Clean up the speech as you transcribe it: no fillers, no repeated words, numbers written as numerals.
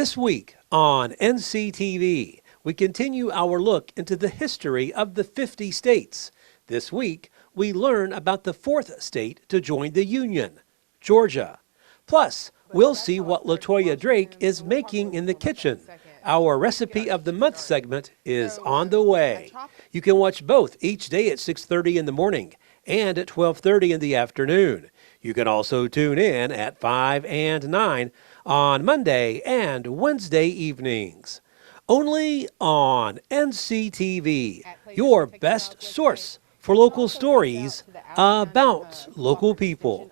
This week on NCTV, we continue our look into the history of the 50 states. This week, we learn about the fourth state to join the Union, Georgia. Plus, we'll see what LaToya Drake is making in the kitchen. Our Recipe of the Month segment is on the way. You can watch both each day at 6:30 in the morning and at 12:30 in the afternoon. You can also tune in at 5 and 9 on Monday and Wednesday evenings. Only on NCTV, your best source for local stories about local people.